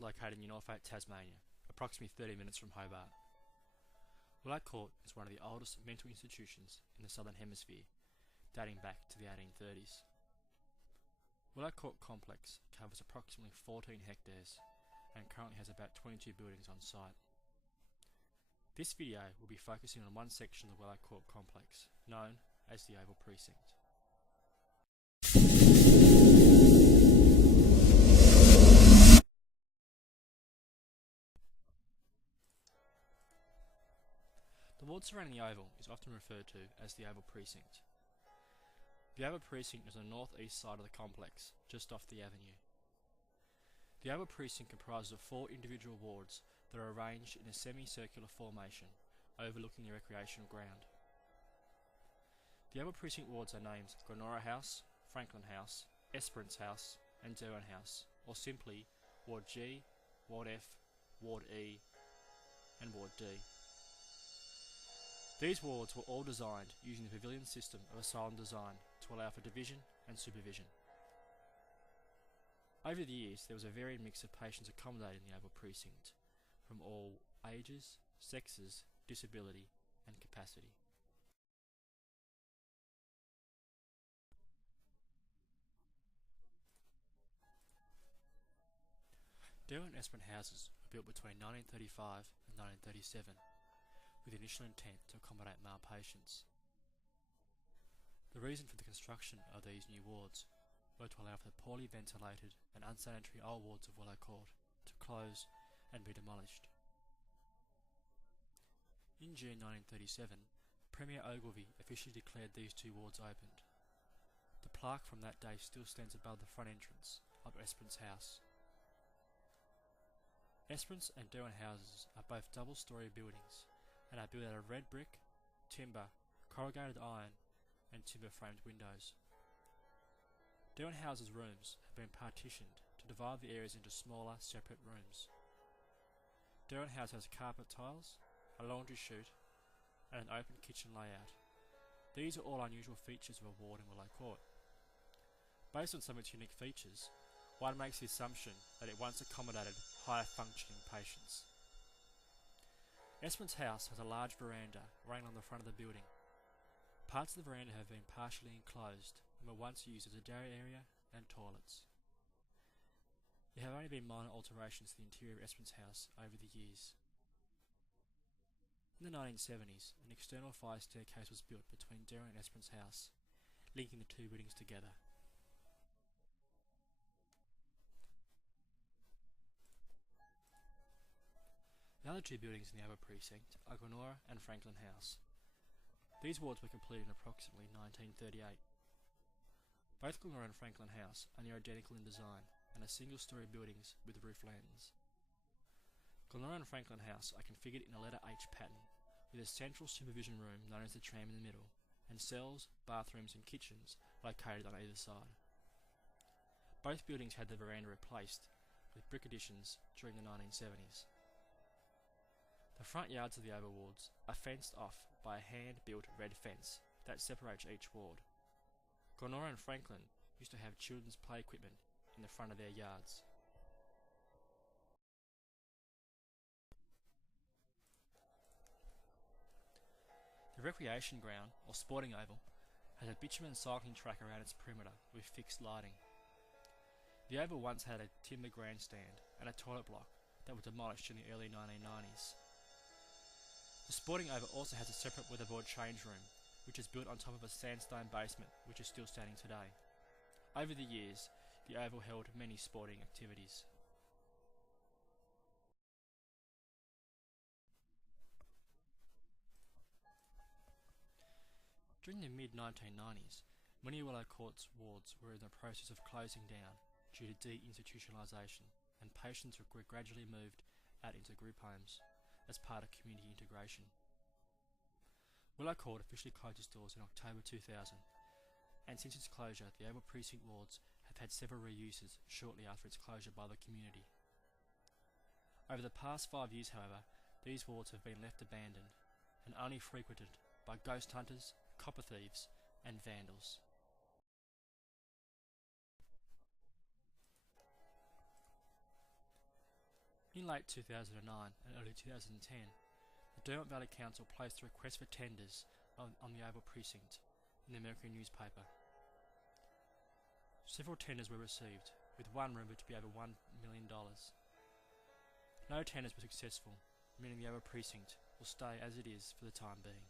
is located in Norfolk, Tasmania, approximately 30 minutes from Hobart. Willowcourt Court is one of the oldest mental institutions in the Southern Hemisphere, dating back to the 1830s. Willowcourt Court complex covers approximately 14 hectares and currently has about 22 buildings on site. This video will be focusing on one section of the Willowcourt Court complex, known as the Oval Precinct. The ward surrounding the Oval is often referred to as the Oval Precinct. The Oval Precinct is on the north-east side of the complex, just off the avenue. The Oval Precinct comprises of 4 individual wards that are arranged in a semicircular formation, overlooking the recreational ground. The Oval Precinct wards are named Glenora House, Franklin House, Esperance House, and Derwent House, or simply Ward G, Ward F, Ward E, and Ward D. These wards were all designed using the pavilion system of asylum design to allow for division and supervision. Over the years, there was a varied mix of patients accommodated in the Oval Precinct, from all ages, sexes, disability, and capacity. Derwent and Esperance houses were built between 1935 and 1937, with the initial intent to accommodate male patients. The reason for the construction of these new wards were to allow for the poorly ventilated and unsanitary old wards of Willowcourt Court to close and be demolished. In June 1937, Premier Ogilvie officially declared these 2 wards opened. The plaque from that day still stands above the front entrance of Esperance House. Esperance and Derwent houses are both double-storey buildings and are built out of red brick, timber, corrugated iron, and timber-framed windows. Derwent houses' rooms have been partitioned to divide the areas into smaller, separate rooms. Derwent house has carpet tiles, a laundry chute, and an open kitchen layout. These are all unusual features of a ward in Willowcourt Court. Based on some of its unique features, one makes the assumption that it once accommodated higher-functioning patients. Esperance House has a large veranda running along the front of the building. Parts of the veranda have been partially enclosed and were once used as a dairy area and toilets. There have only been minor alterations to the interior of Esperance House over the years. In the 1970s, an external fire staircase was built between Derwent and Esperance House, linking the 2 buildings together. The other 2 buildings in the Oval Precinct are Glenora and Franklin House. These wards were completed in approximately 1938. Both Glenora and Franklin House are near identical in design and are single-storey buildings with roof landings. Glenora and Franklin House are configured in a letter H pattern, with a central supervision room known as the tram in the middle, and cells, bathrooms and kitchens located on either side. Both buildings had the veranda replaced with brick additions during the 1970s. The front yards of the Oval wards are fenced off by a hand-built red fence that separates each ward. Glenora and Franklin used to have children's play equipment in the front of their yards. The recreation ground, or sporting oval, has a bitumen cycling track around its perimeter with fixed lighting. The oval once had a timber grandstand and a toilet block that were demolished in the early 1990s. The sporting oval also has a separate weatherboard change room, which is built on top of a sandstone basement which is still standing today. Over the years, the oval held many sporting activities. During the mid-1990s, many Willowcourt Court's wards were in the process of closing down due to deinstitutionalisation, and patients were gradually moved out into group homes as part of community integration. Willowcourt Court officially closed its doors in October 2000, and since its closure, the Oval Precinct wards have had several reuses shortly after its closure by the community. Over the past 5 years, however, these wards have been left abandoned and only frequented by ghost hunters, copper thieves, and vandals. In late 2009 and early 2010, the Derwent Valley Council placed a request for tenders on the Oval Precinct in the Mercury newspaper. Several tenders were received, with one rumoured to be over $1 million. No tenders were successful, meaning the Oval Precinct will stay as it is for the time being.